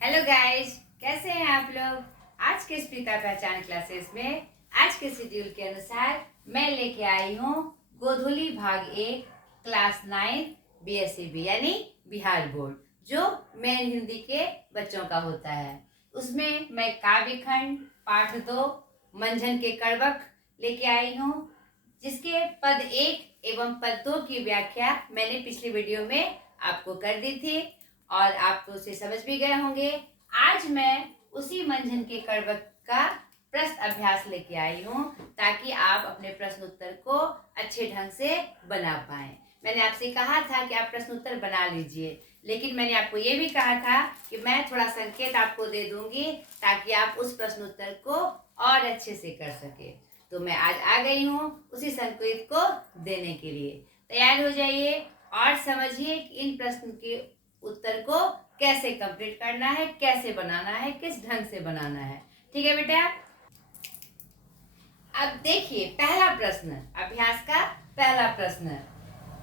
Hello guys, कैसे हैं आप लोग। आज के स्पीता पहचान क्लासेस में आज के शेड्यूल के अनुसार मैं लेके आई हूँ गोधुली भाग 1 क्लास 9 बीएसईबी यानी बिहार बोर्ड, जो मेन हिंदी के बच्चों का होता है। उसमें मैं काव्य खंड पाठ 2 मंझन के कड़वक लेके आई हूँ, जिसके पद 1 एवं पद 2 की व्याख्या मैंने पिछली वीडियो में आपको कर दी थी और आप तो उसे समझ भी गए होंगे। आज मैं उसी मंझन के कड़वक का प्रश्न अभ्यास लेके आई हूँ, ताकि आप अपने प्रश्न उत्तर को अच्छे ढंग से बना पाएं। मैंने आपसे कहा था कि आप प्रश्न उत्तर बना लीजिए, लेकिन मैंने आपको ये भी कहा था कि मैं थोड़ा संकेत आपको दे दूंगी ताकि आप उस प्रश्न उत्तर को और अच्छे से कर सके। तो मैं आज आ गई हूँ उसी संकेत को देने के लिए। तैयार हो जाइए और समझिए कि इन प्रश्न के उत्तर को कैसे कंप्लीट करना है, कैसे बनाना है, किस ढंग से बनाना है। ठीक है बेटा। अब देखिए पहला प्रश्न, अभ्यास का पहला प्रश्न।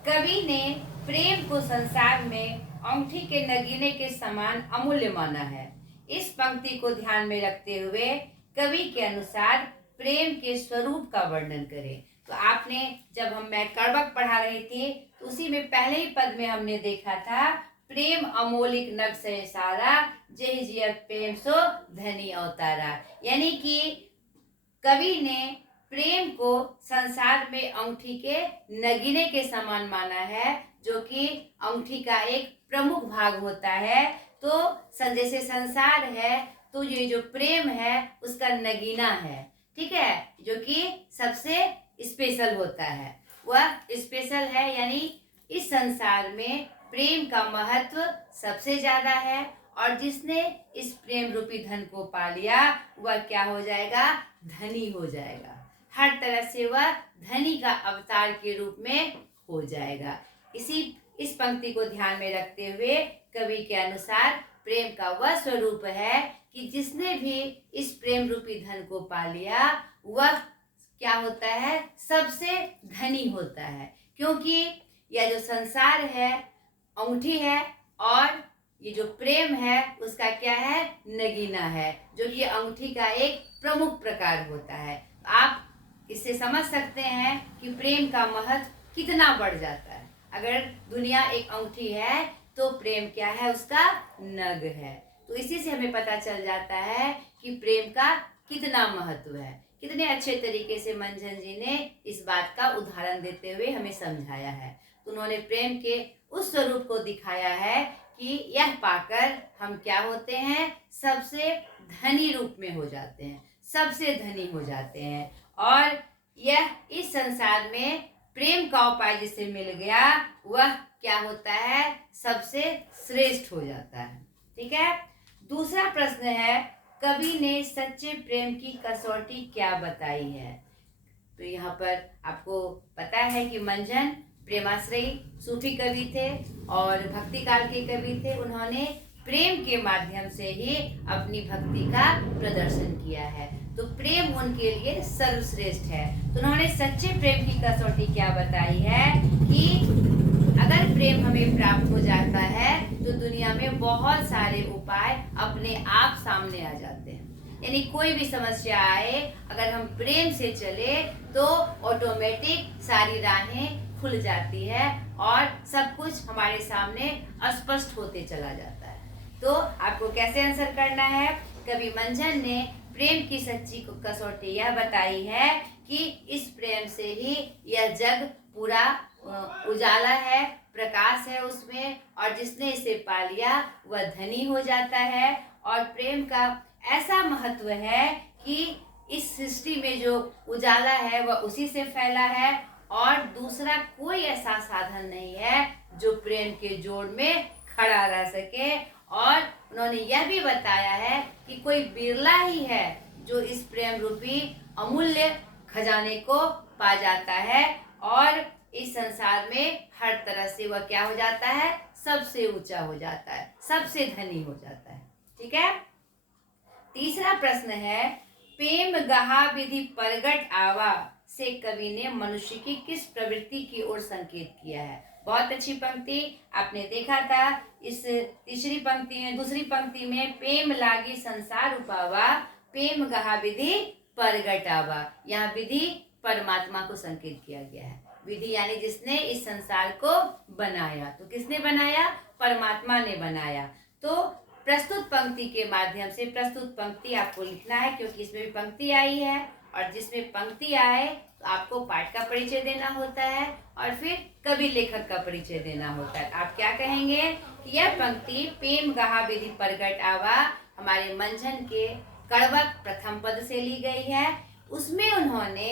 कवि ने प्रेम को संसार में अंगूठी के नगीने के समान अमूल्य माना है। इस पंक्ति को ध्यान में रखते हुए कवि के अनुसार प्रेम के स्वरूप का वर्णन करें। तो आपने जब मैं कड़वक पढ़ा रही थी, उसी में पहले ही पद में हमने देखा था, प्रेम अमोलिक नग से सारा जय जिय प्रेम सो धनी अवतारा। यानी कि कवि ने प्रेम को संसार में अंगूठी के नगीने के समान माना है, जो कि अंगूठी का एक प्रमुख भाग होता है। तो जैसे संसार है, तो ये जो प्रेम है उसका नगीना है, ठीक है, जो कि सबसे स्पेशल होता है। वह स्पेशल है, यानी इस संसार में प्रेम का महत्व सबसे ज्यादा है, और जिसने इस प्रेम रूपी धन को पा लिया वह क्या हो जाएगा, धनी हो जाएगा। हर तरह से वह धनी का अवतार के रूप में हो जाएगा। इस पंक्ति को ध्यान में रखते हुए कवि के अनुसार प्रेम का वह स्वरूप है कि जिसने भी इस प्रेम रूपी धन को पा लिया वह क्या होता है, सबसे धनी होता है। क्योंकि यह जो संसार है अंगूठी है, और ये जो प्रेम है उसका क्या है, नगीना है, जो कि अंगूठी का एक प्रमुख प्रकार होता है। आप इससे समझ सकते हैं कि प्रेम का महत्व कितना बढ़ जाता है। अगर दुनिया एक अंगूठी है तो प्रेम क्या है, उसका नग है। तो इसी से हमें पता चल जाता है कि प्रेम का कितना महत्व है। कितने अच्छे तरीके से मंझन जी ने इस बात का उदाहरण देते हुए हमें समझाया है। तो उन्होंने प्रेम के उस स्वरूप को दिखाया है कि यह पाकर हम क्या होते हैं, सबसे धनी रूप में हो जाते हैं, सबसे धनी हो जाते हैं। और यह इस संसार में प्रेम का उपाय जिसे मिल गया वह क्या होता है, सबसे श्रेष्ठ हो जाता है। ठीक है। दूसरा प्रश्न है, कवि ने सच्चे प्रेम की कसौटी क्या बताई है। तो यहाँ पर आपको पता है कि मंझन प्रेमाश्रयी सूफी कवि थे और भक्ति काल के कवि थे। उन्होंने प्रेम के माध्यम से ही अपनी भक्ति का प्रदर्शन किया है। तो प्रेम उनके लिए सर्वश्रेष्ठ है। तो उन्होंने सच्चे प्रेम की कसौटी क्या बताई है कि अगर प्रेम हमें प्राप्त हो जाता है तो दुनिया में बहुत सारे उपाय अपने आप सामने आ जाते हैं। यानी कोई भी समस्या आए, अगर हम प्रेम से चले तो ऑटोमेटिक सारी राहें खुल जाती है और सब कुछ हमारे सामने स्पष्ट होते चला जाता है। तो आपको कैसे आंसर करना है, कवि मंझन ने प्रेम की सच्ची कसौटी यह बताई है कि इस प्रेम से ही यह जग पूरा उजाला है, प्रकाश है उसमें, और जिसने इसे पा लिया वह धनी हो जाता है। और प्रेम का ऐसा महत्व है कि इस सृष्टि में जो उजाला है वह उसी से फैला है, और दूसरा कोई ऐसा साधन नहीं है जो प्रेम के जोड़ में खड़ा रह सके। और उन्होंने यह भी बताया है कि कोई बिरला ही है जो इस प्रेम रूपी अमूल्य खजाने को पा जाता है, और इस संसार में हर तरह से वह क्या हो जाता है, सबसे ऊंचा हो जाता है, सबसे धनी हो जाता है। ठीक है। तीसरा प्रश्न है, प्रेम गहा विधि प्रगट आवा से कवि ने मनुष्य की किस प्रवृत्ति की ओर संकेत किया है। बहुत अच्छी पंक्ति आपने देखा था। इस तीसरी पंक्ति में, दूसरी पंक्ति में प्रेम लागी संसार उपावा, प्रेम गहा विधि परगटावा। यहाँ विधि परमात्मा को संकेत किया गया है। विधि यानी जिसने इस संसार को बनाया। तो किसने बनाया? परमात्मा ने बनाया। तो प्रस्तुत पंक्ति के माध्यम से, प्रस्तुत पंक्ति आपको लिखना है क्योंकि इसमें भी पंक्ति आई है, और जिसमें पंक्ति आए तो आपको पाठ का परिचय देना होता है और फिर कवि लेखक का परिचय देना होता है। आप क्या कहेंगे कि यह पंक्ति प्रेम गहा विधि प्रगट आवा हमारे मंझन के कड़वक प्रथम पद से ली गई है। उसमें उन्होंने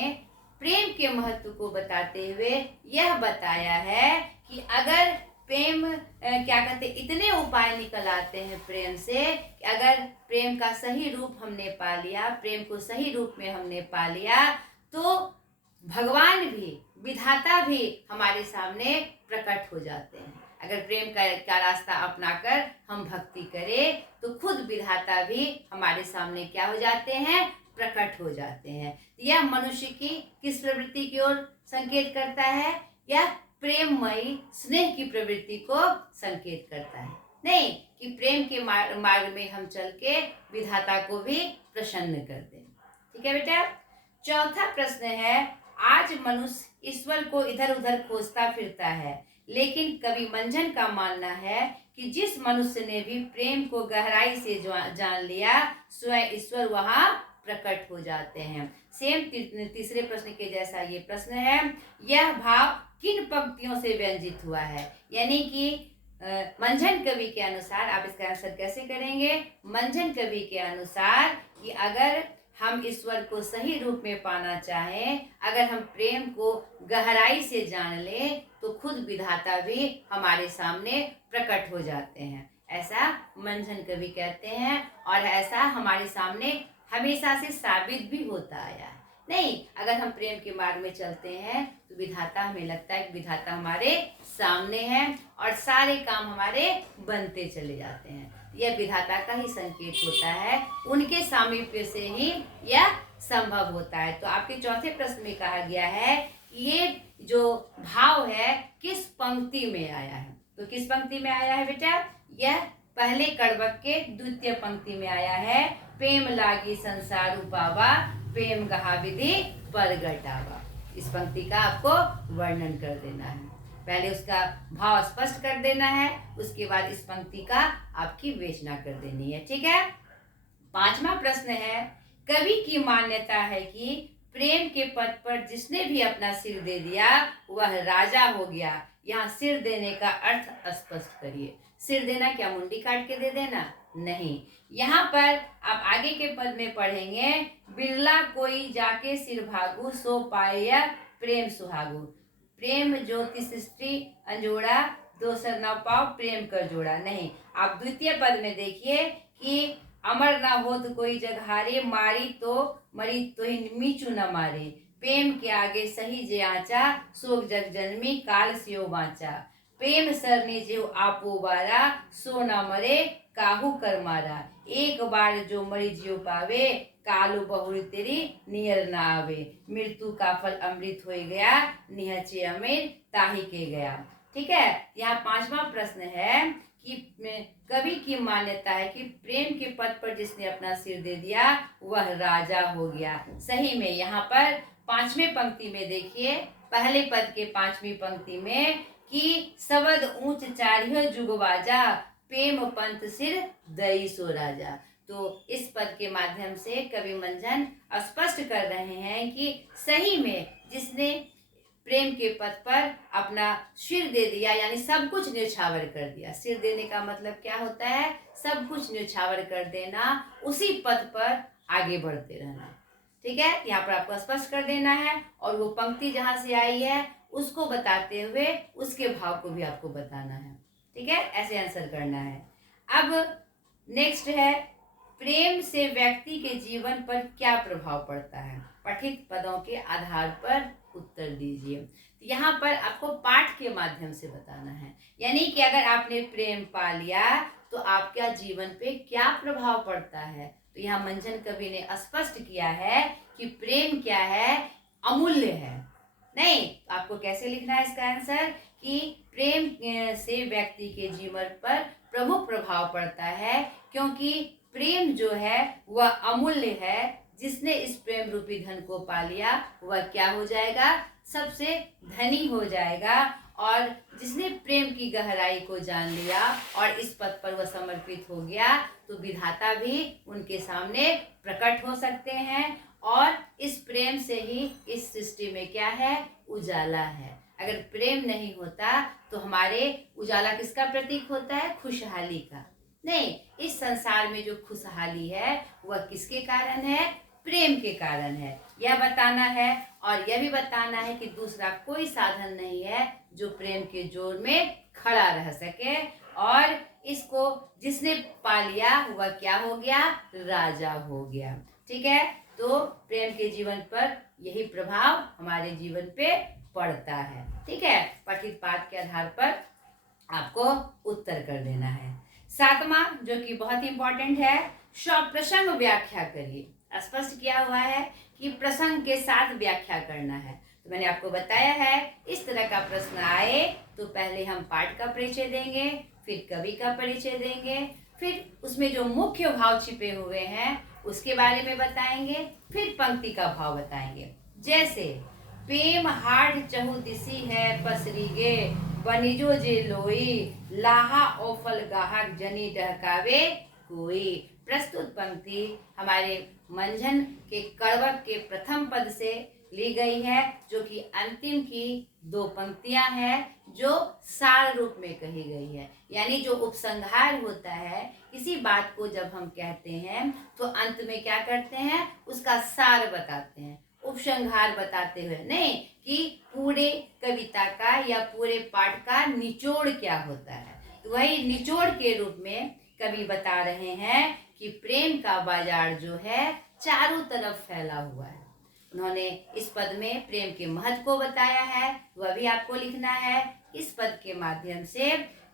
प्रेम के महत्व को बताते हुए यह बताया है कि अगर प्रेम क्या कहते, इतने उपाय निकल आते हैं प्रेम से कि अगर प्रेम का सही रूप हमने पा लिया, प्रेम को सही रूप में हमने पा लिया, तो भगवान भी, विधाता भी हमारे सामने प्रकट हो जाते हैं। अगर प्रेम का रास्ता अपनाकर हम भक्ति करें तो खुद विधाता भी हमारे सामने क्या हो जाते हैं? प्रकट हो जाते हैं। यह मनुष्य की किस प्रवृत्ति की ओर संकेत करता है? यह प्रेममयी स्नेह की प्रवृत्ति को संकेत करता है। नहीं कि प्रेम के मार्ग में हम चल के विधाता को भी प्रसन्न कर दें। ठीक है बेटा। चौथा प्रश्न है, आज मनुष्य ईश्वर को इधर उधर खोजता फिरता है, लेकिन कवि मंझन का मानना है कि जिस मनुष्य ने भी प्रेम को गहराई से जान लिया, स्वयं ईश्वर वहाँ प्रकट हो जाते हैं। सेम तीसरे प्रश्न के जैसा ये प्रश्न है। यह भाव किन पंक्तियों से व्यंजित हुआ है? यानी कि मंझन कवि के अनुसार, आप इसका आंसर कैसे करेंगे? मंझन कवि के अनुसार कि अगर हम ईश्वर को सही रूप में पाना चाहें, अगर हम प्रेम को गहराई से जान लें, तो खुद विधाता भी हमारे सामने प्रकट हो जाते हैं। ऐसा मंझन कवि कहते हैं और ऐसा हमारे सामने हमेशा से साबित भी होता आया है। नहीं, अगर हम प्रेम के मार्ग में चलते हैं तो विधाता, हमें लगता है कि विधाता हमारे सामने है और सारे काम हमारे बनते चले जाते हैं। यह विधाता का ही संकेत होता है, उनके सामीप्य से ही यह संभव होता है। तो आपके चौथे प्रश्न में कहा गया है ये जो भाव है किस पंक्ति में आया है? तो किस पंक्ति में आया है बेटा? यह पहले कड़वक के द्वितीय पंक्ति में आया है। प्रेम लागी संसार उपावा, प्रेम गहा विधि परगटावा। इस पंक्ति का आपको वर्णन कर देना है। पहले उसका भाव स्पष्ट कर देना है, उसके बाद इस पंक्ति का आपकी विवेचना कर देनी है। ठीक है। पांचवा प्रश्न है, कवि की मान्यता है कि प्रेम के पद पर जिसने भी अपना सिर दे दिया वह राजा हो गया। यहाँ सिर देने का अर्थ स्पष्ट करिए। सिर देना क्या मुंडी काट के दे देना? नहीं। यहाँ पर आप आगे के पद में पढ़ेंगे, बिरला कोई जाके सिर भागु, सो पाए प्रेम सुहागु। प्रेम ज्योति सृष्टि अंजोड़ा, दोसर न पाओ प्रेम कर जोड़ा। नहीं, आप द्वितीय पद में देखिए कि अमर ना हो तो कोई जगहारे, मारी तो मरी तो ही मीचू न मारे। प्रेम के आगे सही जे आचा, सोग जग जन्मी काल सियो बाचा। प्रेम सरने जो आपो बारा, सो न मरे काहू कर मारा। एक बार जो मरी जियो पावे, कालो बहुरी तेरी नियर ना आवे। मृत्यु का फल अमृत हो गया, निहचे अमीर ताही के गया। ठीक है। यहाँ पांचवा प्रश्न है कि कवि की मान्यता है कि प्रेम के पद पर जिसने अपना सिर दे दिया वह राजा हो गया। सही में यहाँ पर पांचवें पंक्ति में देखिए, पहले पद के पांचवी पंक्ति में कि सबद ऊंच चारियो जुगवाजा, प्रेम पंथ सिर दई सो राजा। तो इस पद के माध्यम से कवि मंझन स्पष्ट कर रहे हैं कि सही में जिसने प्रेम के पद पर अपना सिर दे दिया, यानी सब कुछ न्यौछावर कर दिया। सिर देने का मतलब क्या होता है? सब कुछ न्यौछावर कर देना, उसी पद पर आगे बढ़ते रहना। ठीक है। यहाँ पर आपको स्पष्ट कर देना है और वो पंक्ति जहाँ से आई है उसको बताते हुए उसके भाव को भी आपको बताना है। ठीक है। ऐसे आंसर करना है। अब नेक्स्ट है, प्रेम से व्यक्ति के जीवन पर क्या प्रभाव पड़ता है? पठित पदों के आधार पर उत्तर दीजिए। तो यहाँ पर आपको पाठ के माध्यम से बताना है, यानी कि अगर आपने प्रेम पा लिया तो आपका जीवन पे क्या प्रभाव पड़ता है। तो यहाँ मंझन कवि ने स्पष्ट किया है कि प्रेम क्या है? अमूल्य है। नहीं, आपको कैसे लिखना है इसका आंसर कि प्रेम से व्यक्ति के जीवन पर प्रमुख प्रभाव पड़ता है, क्योंकि प्रेम जो है वह अमूल्य है। जिसने इस प्रेम रूपी धन को पा लिया वह क्या हो जाएगा? सबसे धनी हो जाएगा। और जिसने प्रेम की गहराई को जान लिया और इस पद पर वह समर्पित हो गया, तो विधाता भी उनके सामने प्रकट हो सकते हैं। और इस प्रेम से ही इस सृष्टि में क्या है? उजाला है। अगर प्रेम नहीं होता तो हमारे उजाला किसका प्रतीक होता है? खुशहाली का। नहीं, इस संसार में जो खुशहाली है वह किसके कारण है? प्रेम के कारण है। यह बताना है और यह भी बताना है कि दूसरा कोई साधन नहीं है जो प्रेम के जोर में खड़ा रह सके। और इसको जिसने पा लिया वह क्या हो गया? राजा हो गया। ठीक है, तो प्रेम के जीवन पर यही प्रभाव हमारे जीवन पे पड़ता है। ठीक है, पठित पाठ के आधार पर आपको उत्तर कर देना है। सातवां, जो कि बहुत इंपॉर्टेंट है, प्रसंग व्याख्या करिए। स्पष्ट किया हुआ है कि प्रसंग के साथ व्याख्या करना है। तो मैंने आपको बताया है इस तरह का प्रश्न आए तो पहले हम पाठ का परिचय देंगे, फिर कवि का परिचय देंगे, फिर उसमें जो मुख्य भाव छिपे हुए हैं उसके बारे में बताएंगे, फिर पंक्ति का भाव बताएंगे। जैसे प्रेम हाट चहु दिसी है पसरी गे, बनिजो जे लोई लाहा ओफल गाहक जनी डहकावे कोई। प्रस्तुत पंक्ति हमारे मंझन के कड़वक के प्रथम पद से ली गई है, जो कि अंतिम की दो पंक्तियां हैं जो सार रूप में कही गई है। यानी जो उपसंहार होता है, किसी बात को जब हम कहते हैं तो अंत में क्या करते हैं? उसका सार बताते हैं, उपसंहार बताते हुए नहीं कि पूरे कविता का या पूरे पाठ का निचोड़ क्या होता है। तो वही निचोड़ के रूप में कवि बता रहे हैं कि प्रेम का बाजार जो है चारों तरफ फैला हुआ है। उन्होंने इस पद में प्रेम के महत्व को बताया है, वह भी आपको लिखना है। इस पद के माध्यम से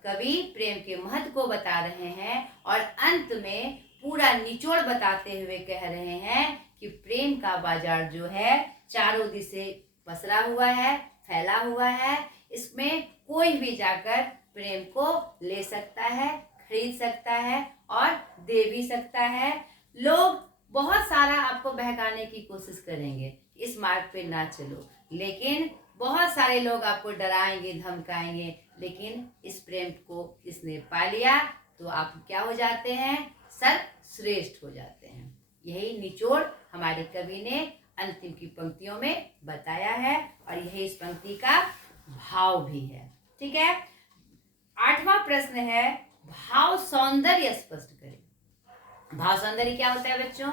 कवि प्रेम के महत्व को बता रहे हैं और अंत में पूरा निचोड़ बताते हुए कह रहे हैं कि प्रेम का बाजार जो है चारों दिशे पसरा हुआ है, फैला हुआ है। इसमें कोई भी जाकर प्रेम को ले सकता है, खरीद सकता है और दे भी सकता है। लोग बहुत सारा आपको बहकाने की कोशिश करेंगे, इस मार्ग पे ना चलो, लेकिन बहुत सारे लोग आपको डराएंगे, धमकाएंगे, लेकिन इस प्रेम को किसने पा लिया तो आप क्या हो जाते हैं? सर्वश्रेष्ठ हो जाते हैं। यही निचोड़ हमारे कवि ने अंतिम की पंक्तियों में बताया है और यही इस पंक्ति का भाव भी है। ठीक है, आठवां प्रश्न है, भाव सौंदर्य स्पष्ट करें। भाव सौंदर्य क्या होता है बच्चों?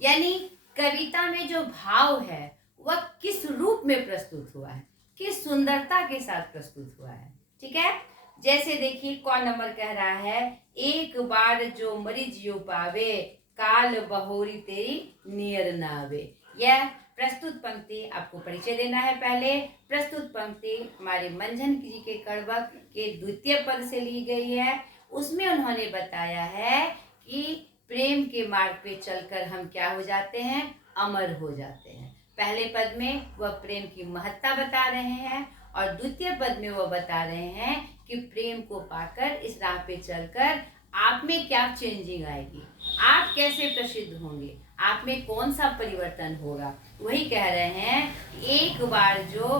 यानी कविता में जो भाव है वह किस रूप में प्रस्तुत हुआ है, किस सुंदरता के साथ प्रस्तुत हुआ है। ठीक है, जैसे देखिए कौन नंबर कह रहा है, एक बार जो मरी जियो पावे काल बहोरी तेरी नियर नावे। यह प्रस्तुत पंक्ति आपको परिचय देना है। पहले प्रस्तुत पंक्ति हमारे मंझन जी के कड़वक के द्वितीय पद से ली गई है। उसमें उन्होंने बताया है कि प्रेम के मार्ग पे चलकर हम क्या हो जाते हैं? अमर हो जाते हैं। पहले पद में वह प्रेम की महत्ता बता रहे हैं और द्वितीय पद में वह बता रहे हैं कि प्रेम को पाकर इस राह पे चलकर आप में क्या चेंजिंग आएगी, आप कैसे प्रसिद्ध होंगे, आप में कौन सा परिवर्तन होगा। वही कह रहे हैं एक बार जो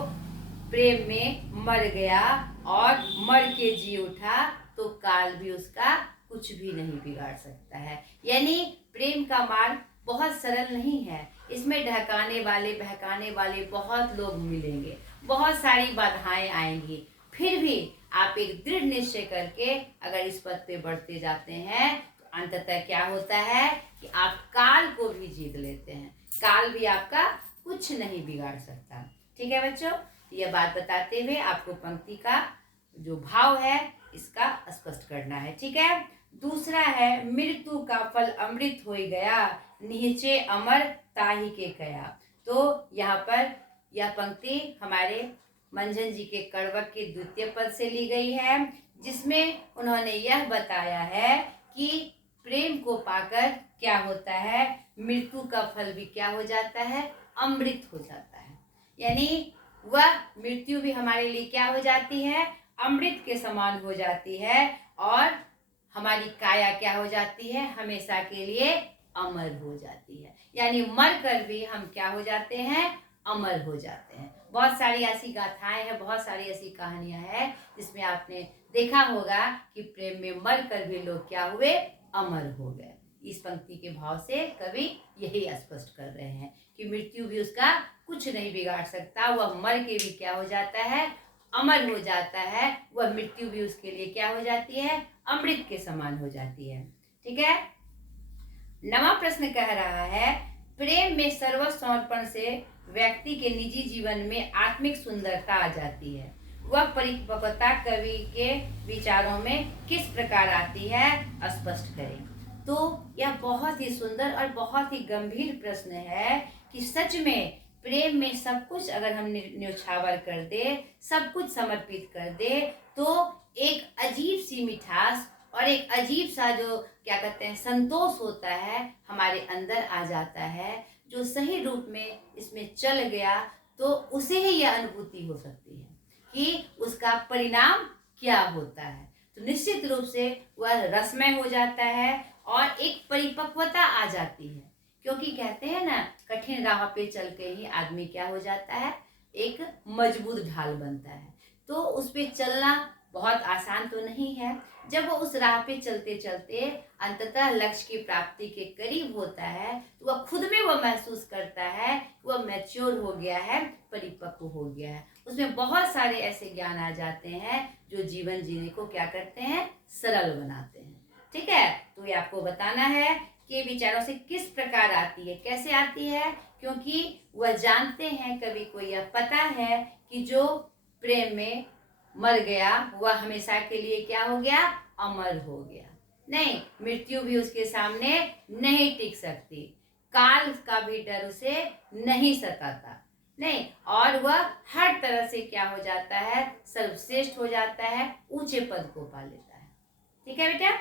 प्रेम में मर गया और मर के जी उठा तो काल भी उसका कुछ भी नहीं बिगाड़ सकता है। यानी प्रेम का मार्ग बहुत सरल नहीं है, इसमें ढकाने वाले बहकाने वाले बहुत लोग मिलेंगे, बहुत सारी बाधाएं आएंगी। फिर भी आप एक दृढ़ निश्चय करके अगर इस पथ पे बढ़ते जाते हैं तो अंततः क्या होता है कि आप काल को भी जीत लेते हैं, काल भी आपका कुछ नहीं बिगाड़ सकता। ठीक है बच्चों, यह बात बताते हुए आपको पंक्ति का जो भाव है इसका स्पष्ट करना है। ठीक है, दूसरा है, मृत्यु का फल अमृत हो गया निहचे अमर ताही के कया। तो यहाँ पर यह पंक्ति हमारे मंझन जी के कड़वक के द्वितीय पद से ली गई है, जिसमें उन्होंने यह बताया है कि प्रेम को पाकर क्या होता है, मृत्यु का फल भी क्या हो जाता है? अमृत हो जाता है। यानी वह मृत्यु भी हमारे लिए क्या हो जाती है? अमृत के समान हो जाती है और हमारी काया क्या हो जाती है, हमेशा के लिए अमर हो जाती है। यानी मर कर भी हम क्या हो जाते हैं, अमर हो जाते हैं। बहुत सारी ऐसी गाथाएं हैं, बहुत सारी ऐसी कहानियां हैं जिसमें आपने देखा होगा कि प्रेम में मर कर भी लोग क्या हुए, अमर हो गए। इस पंक्ति के भाव से कवि यही स्पष्ट कर रहे हैं कि मृत्यु भी उसका कुछ नहीं बिगाड़ सकता, वह मर के भी क्या हो जाता है, अमर हो जाता है। वह मृत्यु भी उसके लिए क्या हो जाती है, अमृत के समान हो जाती है। ठीक है। नवा प्रश्न कह रहा है, प्रेम में सर्वसमर्पण से व्यक्ति के निजी जीवन में आत्मिक सुंदरता आ जाती है। वह परिपक्वता कवि के विचारों में किस प्रकार आती है, स्पष्ट करें। तो यह बहुत ही सुंदर और बहुत ही गंभीर प्रश्न है कि सच में प्रेम में सब कुछ अगर हम न्योछावर कर दे, सब कुछ समर्पित कर दे, तो एक अजीब सी मिठास और एक अजीब सा जो क्या कहते हैं संतोष होता है हमारे अंदर आ जाता है। जो सही रूप में इसमें चल गया तो उसे ही यह अनुभूति हो सकती है कि उसका परिणाम क्या होता है। तो निश्चित रूप से वह रसमय हो जाता है और एक परिपक्वता आ जाती है। क्योंकि कहते हैं ना, कठिन राह पे चल के ही आदमी क्या हो जाता है, एक मजबूत ढाल बनता है। तो उस पे चलना बहुत आसान तो नहीं है। जब वो उस राह पे चलते चलते अंततः लक्ष्य की प्राप्ति के करीब होता है तो वह खुद में वह महसूस करता है वह मैच्योर हो गया है, परिपक्व हो गया है। उसमें बहुत सारे ऐसे ज्ञान आ जाते हैं जो जीवन जीने को क्या करते हैं, सरल बनाते हैं। ठीक है। तो ये आपको बताना है कि विचारों से किस प्रकार आती है, कैसे आती है, क्योंकि वह जानते हैं, कवि को यह पता है कि जो प्रेम में मर गया वह हमेशा के लिए क्या हो गया, अमर हो गया। नहीं, मृत्यु भी उसके सामने नहीं टिक सकती, काल का भी डर उसे नहीं सताता। नहीं, और वह हर तरह से क्या हो जाता है, सर्वश्रेष्ठ हो जाता है, ऊंचे पद को पा लेता है। ठीक है बेटा।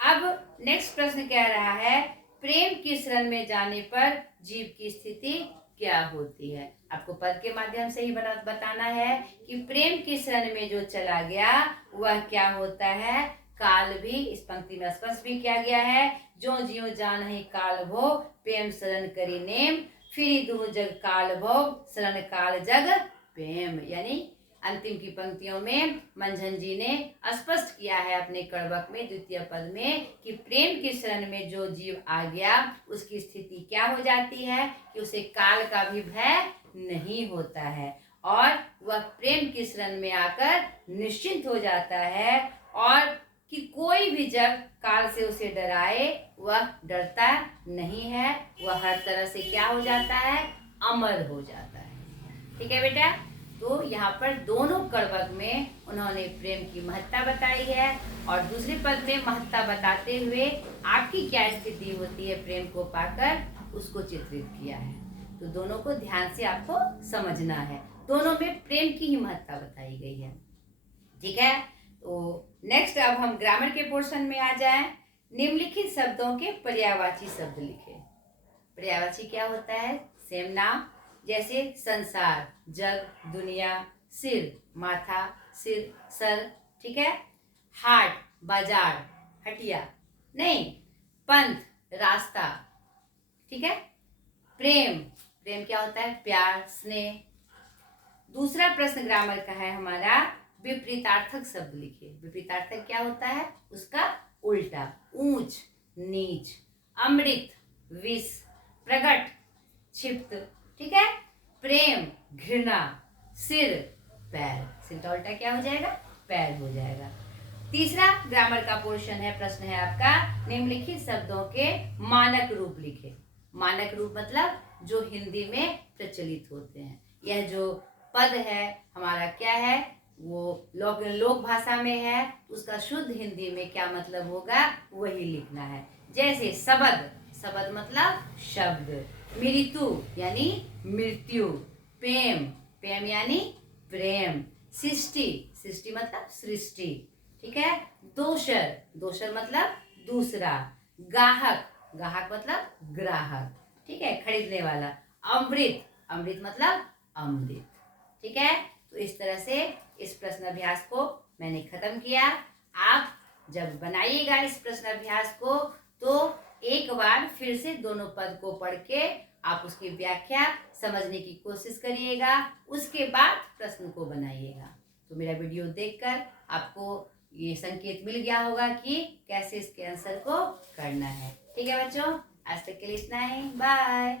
अब नेक्स्ट प्रश्न कह रहा है, प्रेम की शरण में जाने पर जीव की स्थिति क्या होती है। आपको पद के माध्यम से ही बताना है कि प्रेम की शरण में जो चला गया वह क्या होता है, काल भी, इस पंक्ति में स्पष्ट भी किया गया है, जो जियो जान ही काल भो प्रेम शरण करी नेम, फिर दुह जग काल भो शरण काल जग प्रेम। यानी अंतिम की पंक्तियों में मंझन जी ने स्पष्ट किया है अपने कड़वक में द्वितीय पद में कि प्रेम की शरण में जो जीव आ गया उसकी स्थिति क्या हो जाती है कि उसे काल का भी भय नहीं होता है और वह प्रेम की शरण में आकर निश्चिंत हो जाता है और कि कोई भी जब काल से उसे डराए वह डरता नहीं है, वह हर तरह से क्या हो जाता है, अमर हो जाता है। ठीक है बेटा। तो यहाँ पर दोनों कड़वक में उन्होंने प्रेम की महत्ता बताई है और दूसरे पद में महत्ता बताते हुए आपकी क्या स्थिति होती है प्रेम को पाकर उसको चित्रित किया है। तो दोनों को ध्यान से आपको समझना है, दोनों में प्रेम की ही महत्ता बताई गई है। ठीक है। तो नेक्स्ट अब हम ग्रामर के पोर्शन में आ जाएं। निम्नलिखित शब्दों के पर्यायवाची शब्द लिखें। पर्यायवाची क्या होता है, सेम नाम, जैसे संसार, जग, दुनिया, सिर, माथा, सिर, सर। ठीक है। हाट, बाजार, हटिया। नहीं, पंथ, रास्ता। ठीक है। प्रेम, प्रेम क्या होता है, प्यार, स्नेह। दूसरा प्रश्न ग्रामर का है हमारा, विपरीतार्थक शब्द लिखिए। विपरीतार्थक क्या होता है, उसका उल्टा, ऊंच, नीच, अमृत, विष, प्रकट, क्षिप्त। ठीक है। प्रेम, घृणा, सिर, पैर। सिर का उल्टा क्या हो जाएगा, पैर हो जाएगा। तीसरा ग्रामर का पोर्शन है, प्रश्न है आपका, निम्नलिखित शब्दों के मानक रूप लिखे। मानक रूप मतलब जो हिंदी में प्रचलित होते हैं। यह जो पद है हमारा क्या है, वो लोक भाषा में है, उसका शुद्ध हिंदी में क्या मतलब होगा वही लिखना है। जैसे शब्द, शब्द मतलब शब्द, मृत्यु यानी मृत्यु, प्रेम, प्रेम यानी प्रेम, सृष्टि, सृष्टि मतलब सृष्टि। ठीक है। दोषर, दोषर मतलब दूसरा, गाहक, गाहक मतलब ग्राहक। ठीक है, खरीदने वाला। अमृत, अमृत मतलब अमृत। ठीक है। तो इस तरह से इस प्रश्न अभ्यास को मैंने खत्म किया। आप जब बनाइएगा इस प्रश्न अभ्यास को तो एक बार फिर से दोनों पद को पढ़ के आप उसकी व्याख्या समझने की कोशिश करिएगा, उसके बाद प्रश्न को बनाइएगा। तो मेरा वीडियो देखकर आपको ये संकेत मिल गया होगा कि कैसे इसके आंसर को करना है। ठीक है बच्चों, आज तक के लिए इतना ही। बाय।